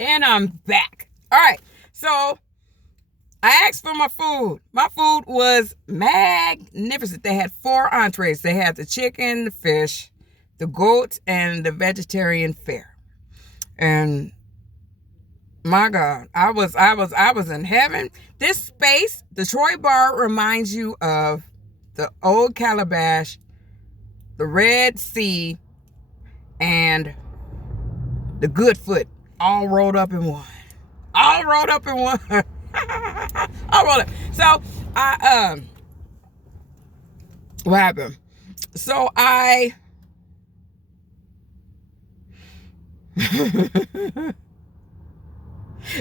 And I'm back. All right. So I asked for my food. My food was magnificent. They had 4 entrees. They had the chicken, the fish, the goat, and the vegetarian fare. And my God, I was in heaven. This space, the Troy Bar, reminds you of the old Calabash, the Red Sea, and the Goodfoot, all rolled up in one. All rolled up in one. All rolled up. So what happened? So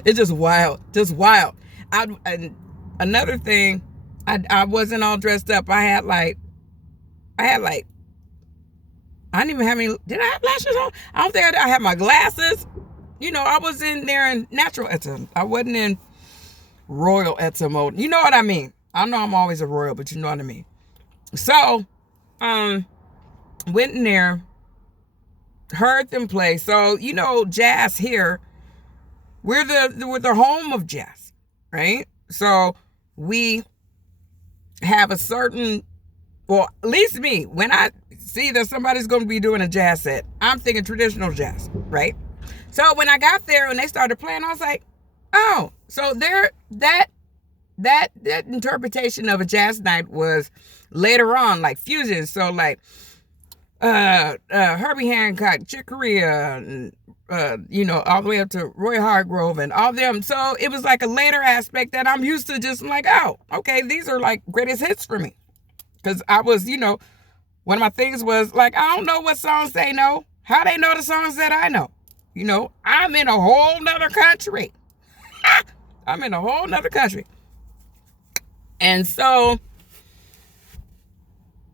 it's just wild, just wild. And another thing, I wasn't all dressed up. I didn't even have any. Did I have lashes on? I don't think I had my glasses. I was in there in natural Etta. I wasn't in royal Etta mode. You know what I mean? I know I'm always a royal, but you know what I mean. So, went in there, heard them play. So, jazz here, we're the home of jazz, right? So we have a certain, well, at least me, when I see that somebody's going to be doing a jazz set, I'm thinking traditional jazz, right? So when I got there and they started playing, I was like, oh, so that interpretation of a jazz night was later on, like fusion. So like Herbie Hancock, Chick Corea, and all the way up to Roy Hargrove and all them. So it was like a later aspect that I'm used to. Just like, oh, okay, these are like greatest hits for me. Because I was, one of my things was like, I don't know what songs they know. How they know the songs that I know. I'm in a whole nother country. I'm in a whole nother country. And so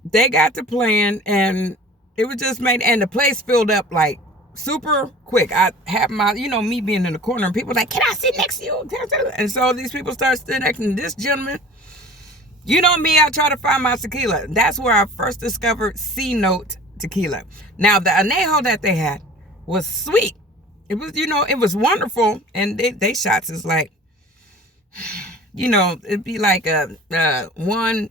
they got to playing, and it was just made, and the place filled up like super quick. I have my, me being in the corner, and people like, can I sit next to you? And so these people start sitting next to this gentleman. You know me, I try to find my tequila. That's where I first discovered C-Note tequila. Now, the anejo that they had was sweet. It was, it was wonderful. And they shots is like, it'd be like one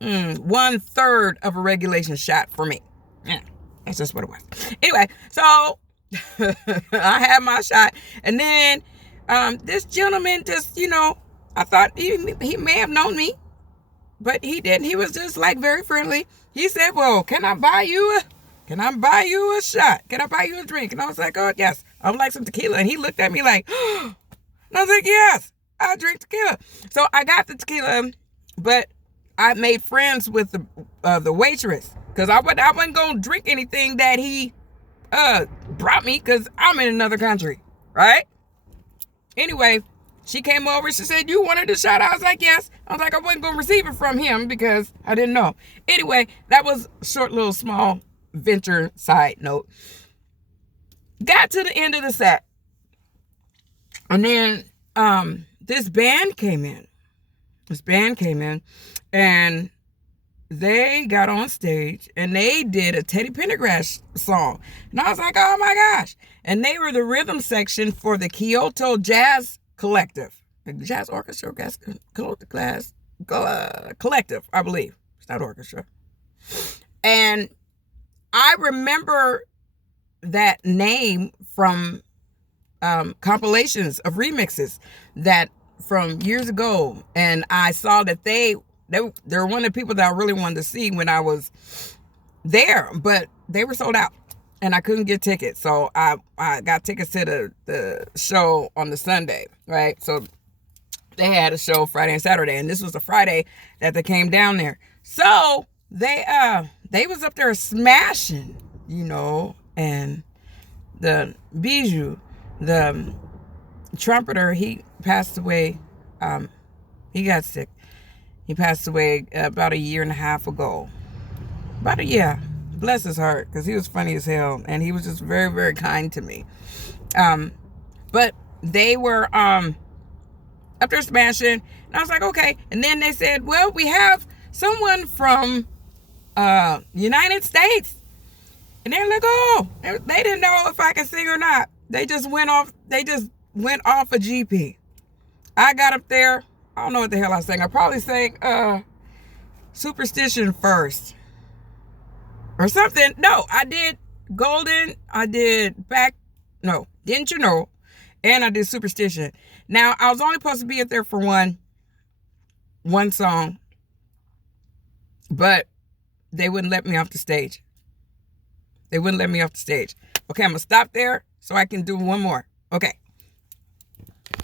third of a regulation shot for me. Yeah, that's just what it was. Anyway, so I had my shot. And then this gentleman just, I thought he may have known me. But he didn't. He was just like very friendly. He said, well, can I buy you a shot? Can I buy you a drink? And I was like, oh, yes. I would like some tequila. And he looked at me like, and I was like, yes, I drink tequila. So I got the tequila, but I made friends with the waitress. Because I wasn't going to drink anything that he brought me because I'm in another country, right? Anyway, she came over. She said, you wanted a shot? I was like, yes. I was like, I wasn't going to receive it from him because I didn't know. Anyway, that was a short little small venture side note. Got to the end of the set. And then this band came in. And they got on stage and they did a Teddy Pendergrass song. And I was like, oh my gosh. And they were the rhythm section for the Kyoto Jazz Collective. Jazz Orchestra, Collective, I believe. It's not orchestra. And I remember that name from compilations of remixes that from years ago. And I saw that they're one of the people that I really wanted to see when I was there, but they were sold out and I couldn't get tickets. So I got tickets to the show on the Sunday, right? So they had a show Friday and Saturday, and this was the Friday that they came down there. So they was up there smashing, and the Bijou, the trumpeter, he passed away. He got sick. He passed away about a year and a half ago. Bless his heart, because he was funny as hell, and he was just very, very kind to me. But they were up there smashing, and I was like, okay. And then they said, well, we have someone from United States. And they're like, oh, they didn't know if I could sing or not. They just went off, they just went off a GP. I got up there. I don't know what the hell I sang. I probably sang Superstition first. Or something. No, I did Golden. I did Didn't You Know? And I did Superstition. Now, I was only supposed to be up there for one song. But they wouldn't let me off the stage. Okay, I'm going to stop there so I can do one more. Okay.